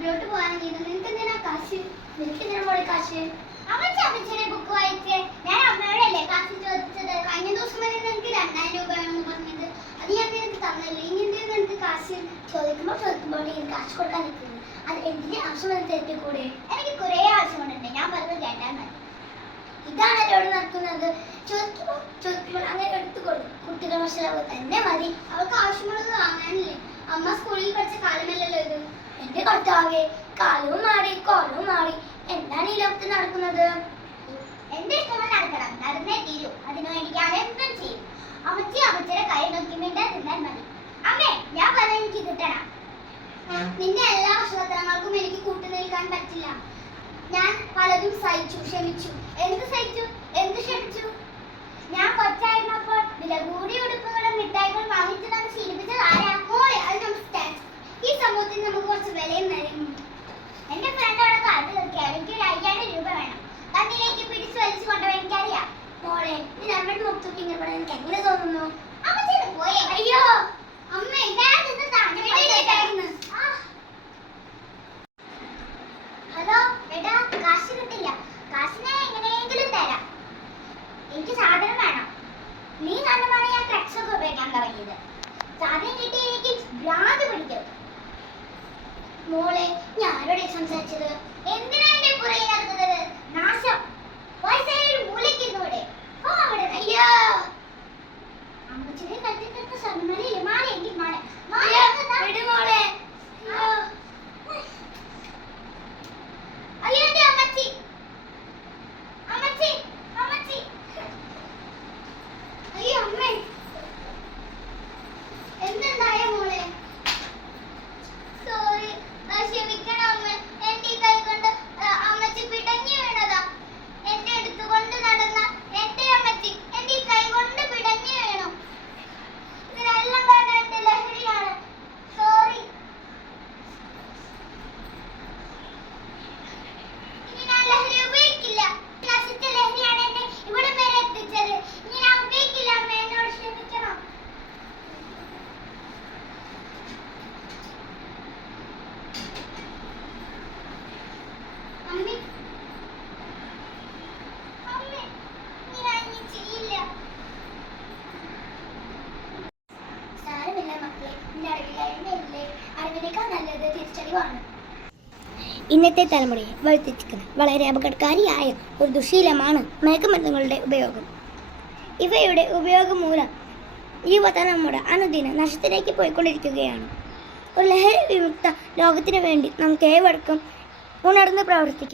ക്ലബിലോട്ട് പോകാനെങ്കിൽ നിനക്ക് എന്തിനാ കാശ്? നിനക്ക് എന്തിനാ മോളെ കാശ്? അമ്മച്ചിയുടെ ബുക്ക് വായിച്ച് ഞാൻ അമ്മയോടല്ലേ കാശ് ചോദിച്ചത്. കഴിഞ്ഞ ദിവസം വരെ നിനക്ക് 2000 രൂപയാണെന്ന് പറഞ്ഞത്. അത് ഞാൻ നിനക്ക് തന്നല്ലോ. ഇനി എന്തിനാ നിനക്ക് കാശ്? ചോദിക്കുമ്പോൾ എനിക്ക് കാശ് കൊടുക്കാൻ നിൽക്കുന്നത്. അത് എന്തിന്റെ ആവശ്യം വന്ന് തെറ്റി കൂടെ? എനിക്ക് കുറേ ആവശ്യമുണ്ട്. ഞാൻ പറഞ്ഞത് കേട്ടാൽ മതി. ഇതാണ് എന്നോട് നടത്തുന്നത്. ചോദിക്കുമ്പോൾ അങ്ങനെ എടുത്തു കൊടുക്കും. കുട്ടിയുടെ വശലാവ് തന്നെ മതി. അവൾക്ക് ആവശ്യമുള്ളത് വാങ്ങാനില്ലേ? അമ്മ സ്കൂളിൽ പഠിച്ച കാലമല്ലല്ലോ ഇത്. എന്റെ കർത്താവേ, കാലവും മാറി കോലവും മാറി. എന്താണ് ഈ ലോകത്ത് നടക്കുന്നത്? എന്റെ ഇഷ്ടങ്ങൾ നടക്കണം, നടന്നേ തീരൂ. അതിനുവേണ്ടി ഞാൻ എന്തും ചെയ്യും. അമ്മച്ചിയുടെ കൈ നോക്കി മിണ്ടാ തിന്നാൽ മതി. അമ്മേ, ഞാൻ പറഞ്ഞ എനിക്ക് കിട്ടണം. നിന്റെ എല്ലാ വശതന്ത്രങ്ങൾക്കും എനിക്ക് കൂട്ടുനിൽക്കാൻ പറ്റില്ല. ഞാൻ പലതും സഹിച്ചു, ക്ഷമിച്ചു. എന്ത് സഹിച്ചു, എന്ത് ക്ഷമിച്ചു? ഞാൻ കൊച്ചായിരുന്നപ്പോൾ വില കൂടിയ ഉടുപ്പുകളും മിഠായികളും വാങ്ങിച്ചതാണ് ശീലിപ്പിച്ചത് ആരാ? മോളെ, അത് നമുക്ക് സ്റ്റാൻസ്. ഈ സമൂഹത്തിൽ നമുക്ക് കുറച്ച് വിലയും നിലയുമുണ്ട്. എന്റെ ഫ്രണ്ടോടെ കാലത്ത് നിർത്തിയാൽ എനിക്ക് 5000 രൂപ വേണം. തന്നിലേക്ക് പിടിച്ചു വലിച്ചു കൊണ്ടുപോയി എനിക്കറിയാം. മോളെ, നീ നമ്മുടെ മുഖത്തൊക്കെ ഇങ്ങനെ പറയാൻ എനിക്ക് എങ്ങനെ തോന്നുന്നു? അമ്മ പോയേ. അയ്യോ അമ്മ, ഹലോ എടാ, കാശ് കിട്ടില്ല. കാശിനെ എങ്ങനെയെങ്കിലും തരാം. എനിക്ക് സാധനം വേണം. നീ കാരണമാണ് ഞാൻ ഡ്രഗ്സ് ഒക്കെ ഉപയോഗിക്കാൻ തുടങ്ങിയത്. സാധനം കിട്ടി എനിക്ക് ഭ്രാന്ത് പിടിക്കും. മോളെ, ഞാൻ ആരോടെ സംസാരിച്ചത്? എന്തിനാ എന്റെ പുറകെ നടക്കുന്നത്? നാശം. മൂലയ്ക്കുന്നൂടെ അവിടെ. അയ്യോ, അമ്മച്ചിയുടെ കഴുത്തിൽ സ്വർണ്ണമലയില്ലേ? മാല എങ്കിൽ മാല. മോളെ, അയ്യോ എന്റെ അമ്മച്ചി. അയ്യോ അമ്മേ, എന്തുണ്ടായ മോളെ? സോറി, ക്ഷമിക്കണം അമ്മ. എന്റെ കൈ കൊണ്ട് അമ്മച്ചി പിടഞ്ഞു വീണതാ. എന്റെ എടുത്തുകൊണ്ട് നടന്ന എന്റെ അമ്മച്ചി എന്റെ കൈ കൊണ്ട് പിടഞ്ഞു വീണു. ഇതിനെല്ലാം കാരണം എന്റെ ലഹരിയാണ്. സോറി. ഇനി ഞാൻ ലഹരി ഉപയോഗിക്കില്ല. നശിച്ച ലഹരിയാണ് എന്നെ ഇവിടെ വരെ എത്തിച്ചത്. ഇനി ഞാൻ ഉപയോഗിക്കില്ല അമ്മ. എന്നോട് ക്ഷമിക്കണം. അമ്മേ, ഞാൻ ഇനി ചെയ്യില്ല. സാരമില്ല മക്കളെ, നിന്റെ അറിവില്ലായ്മയില്ലേ? അറിവിനേക്കാൾ നല്ലത് തിരിച്ചറിവാണ്. ഇന്നത്തെ തലമുറയെ വഴിതെറ്റിക്കുന്ന വളരെ അപകടകാരിയായ ഒരു ദുശീലമാണ് മയക്കുമരുന്നുകളുടെ ഉപയോഗം. ഇവയുടെ ഉപയോഗം മൂലം യുവതലമുറ അനുദിനം നഷ്ടത്തിലേക്ക് പോയിക്കൊണ്ടിരിക്കുകയാണ്. ഒരു ലഹരി വിമുക്ത ലോകത്തിനു വേണ്ടി നമുക്ക് ഏവർക്കും ഉണർന്ന് പ്രവർത്തിക്കാം.